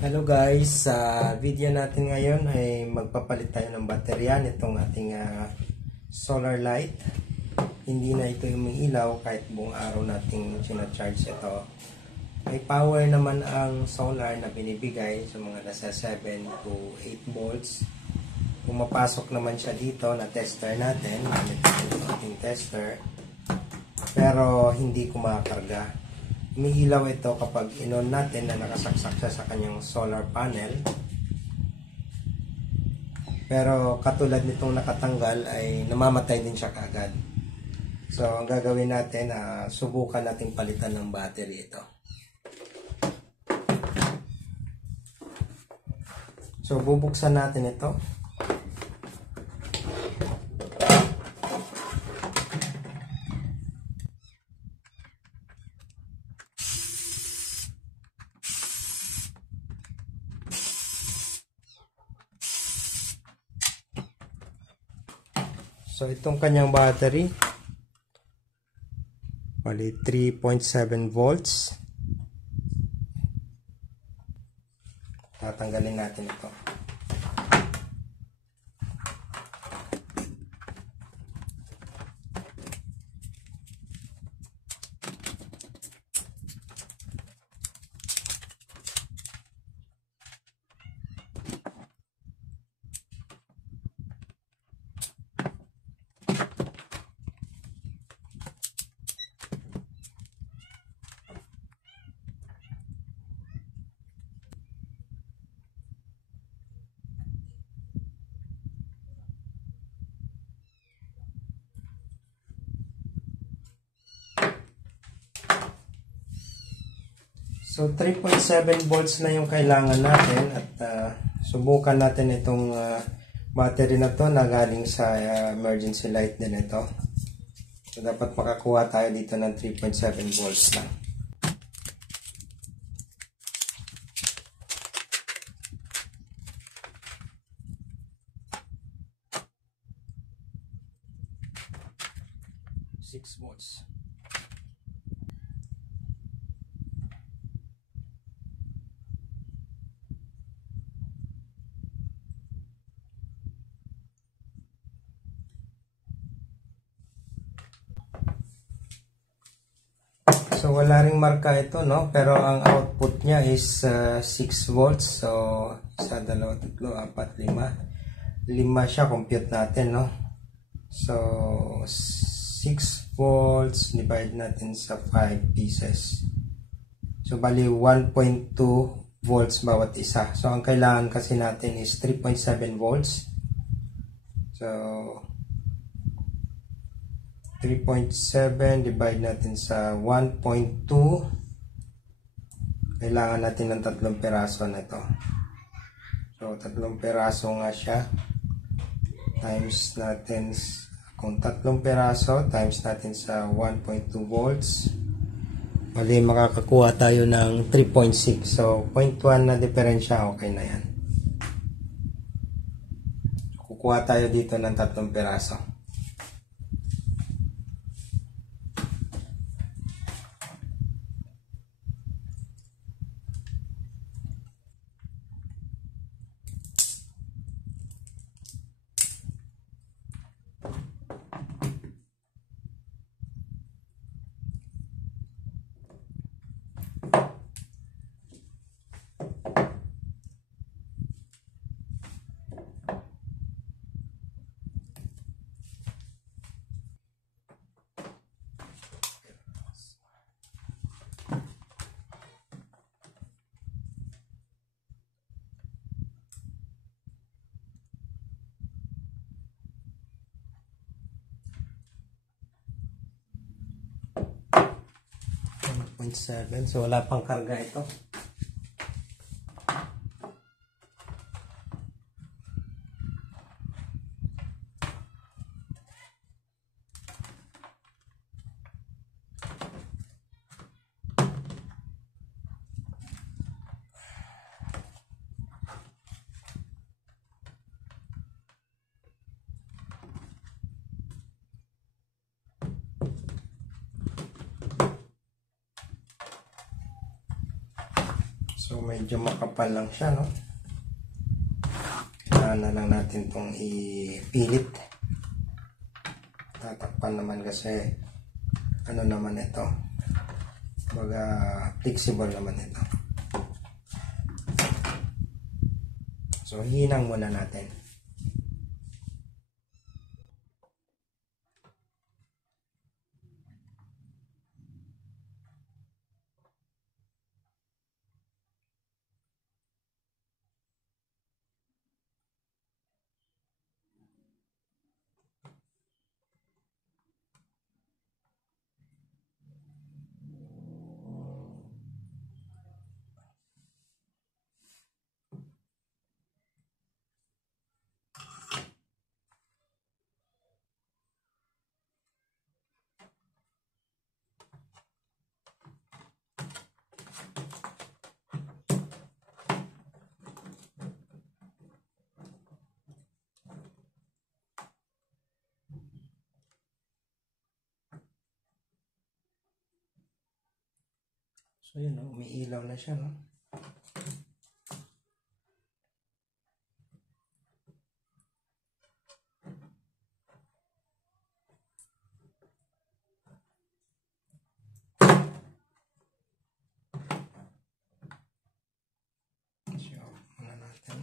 Hello guys, sa video natin ngayon ay magpapalit tayo ng baterya nitong ating solar light. Hindi na ito umiilaw kahit buong araw nating sinacharge ito. May power naman ang solar na binibigay sa mga nasa 7 to 8 volts. Pumapasok naman siya dito na tester natin, gamit natin ating tester, pero hindi kumakarga. Umiilaw ito kapag in-on natin na nakasaksak siya sa kanyang solar panel. Pero katulad nitong nakatanggal ay namamatay din siya kaagad. So ang gagawin natin, subukan nating palitan ng battery ito. So bubuksan natin ito. So itong kanyang battery, bali 3.7 volts. Tatanggalin natin ito. So 3.7 volts na yung kailangan natin at subukan natin itong battery na to na galing sa emergency light din ito. So dapat makakuha tayo dito ng 3.7 volts lang. Volts. So wala ring marka ito, no? Pero ang output niya is 6 volts. So 1, 2, 3, 4, 5. 5 siya, compute natin, no? So 6 volts divide natin sa 5 pieces. So bali 1.2 volts bawat isa. So ang kailangan kasi natin is 3.7 volts. So 3.7 divide natin sa 1.2. Kailangan natin ng 3 peraso na ito. So 3 peraso nga siya. Times natin, kung 3 peraso, times natin sa 1.2 volts. Bali makakakuha tayo ng 3.6. So 0.1 na diferensya, okay na yan. Kukuha tayo dito ng 3 peraso. So wala pang karga ito. So medyo makapal lang siya, no? Kailangan na lang natin itong ipilit. Tatakpan naman kasi ano naman ito, baga flexible naman ito. So hinang muna natin. So yun, no? Umiilaw na siya, no? So, muna natin.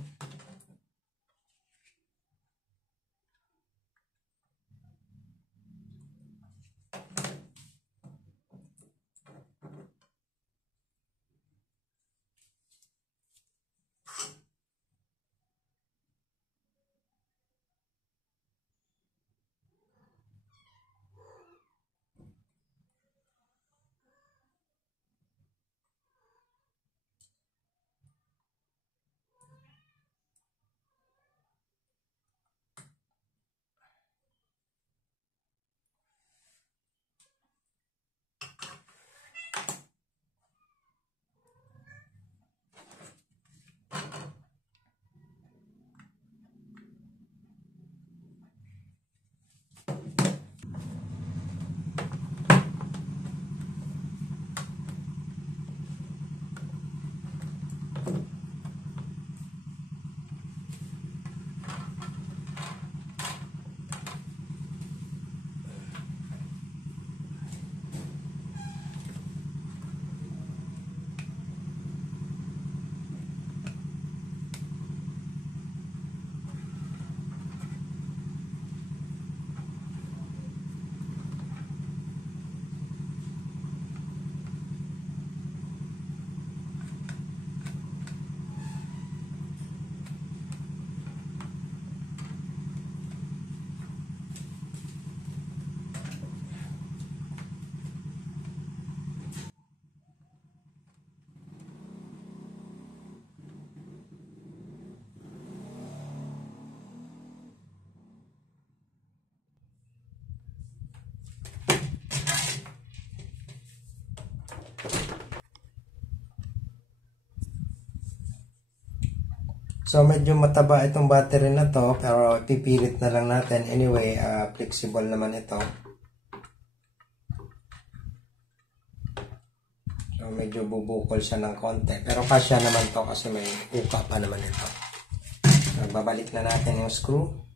So medyo mataba itong battery na to, pero pipilit na lang natin. Anyway, flexible naman ito. So medyo bubukol siya ng konti, pero kasya naman to kasi may uka pa naman ito. So, babalik na natin yung screw.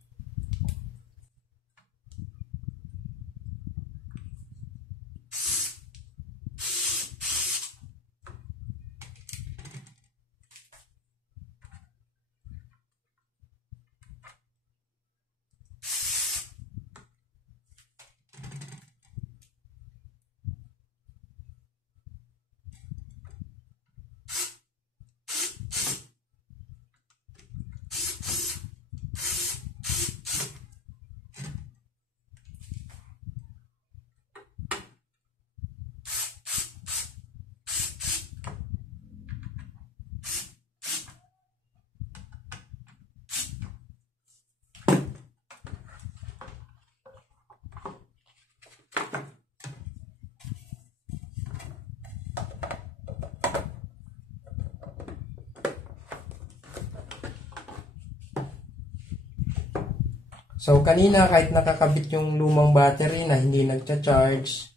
So, kanina kahit nakakabit yung lumang battery na hindi nagcha-charge,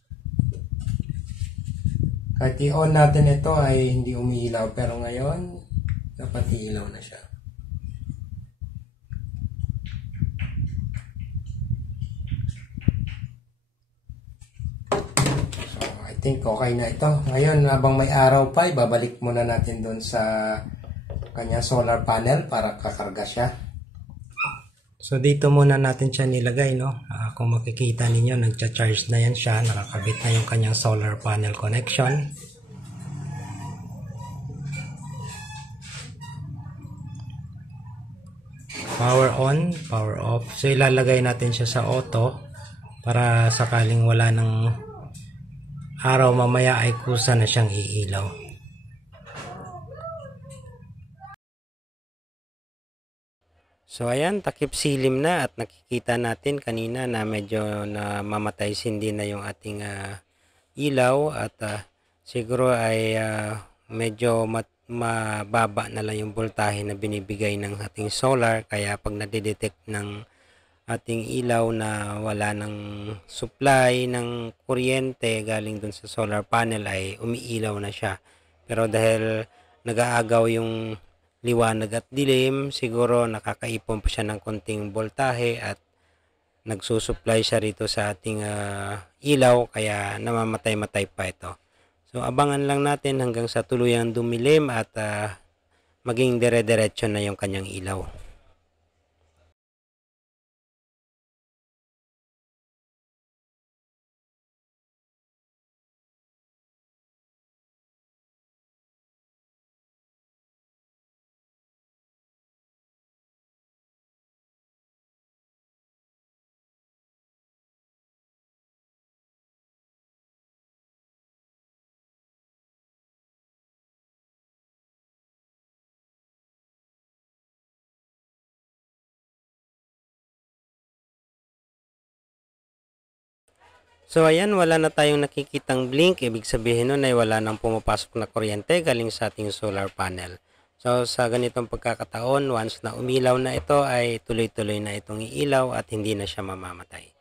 Kahit i-on natin ito ay hindi umiilaw, pero ngayon dapat iilaw na siya. So I think okay na ito. Ngayon habang may araw pa, babalik muna natin doon sa kanya solar panel para kakarga siya. So dito muna natin siya nilagay, no? Kung makikita ninyo, nagcha-charge na yan siya, nakakabit na yung kanyang solar panel connection. Power on, power off. So ilalagay natin siya sa auto para sakaling wala ng araw mamaya ay kusa na siyang iilaw. So ayan, takip silim na at nakikita natin kanina na medyo namamatay sindi na yung ating ilaw at siguro ay medyo mababa na lang yung voltahe na binibigay ng ating solar, kaya pag nadidetect ng ating ilaw na wala ng supply ng kuryente galing dun sa solar panel ay umiilaw na siya. Pero dahil nag-aagaw yung liwanag at dilim, siguro nakakaipon pa siya ng konting voltahe at nagsusupply siya rito sa ating ilaw, kaya namamatay-matay pa ito. So abangan lang natin hanggang sa tuluyang dumilim at maging dire-diretso na yung kanyang ilaw. So ayan, wala na tayong nakikitang blink, ibig sabihin nun ay wala nang pumapasok na kuryente galing sa ating solar panel. So sa ganitong pagkakataon, once na umilaw na ito ay tuloy-tuloy na itong iilaw at hindi na siya mamamatay.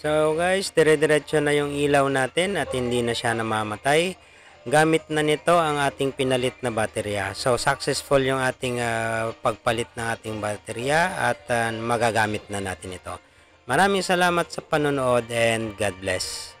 So guys, dire-diretso na yung ilaw natin at hindi na siya namamatay. Gamit na nito ang ating pinalit na baterya. So successful yung ating pagpalit ng ating baterya at magagamit na natin ito. Maraming salamat sa panonood and God bless.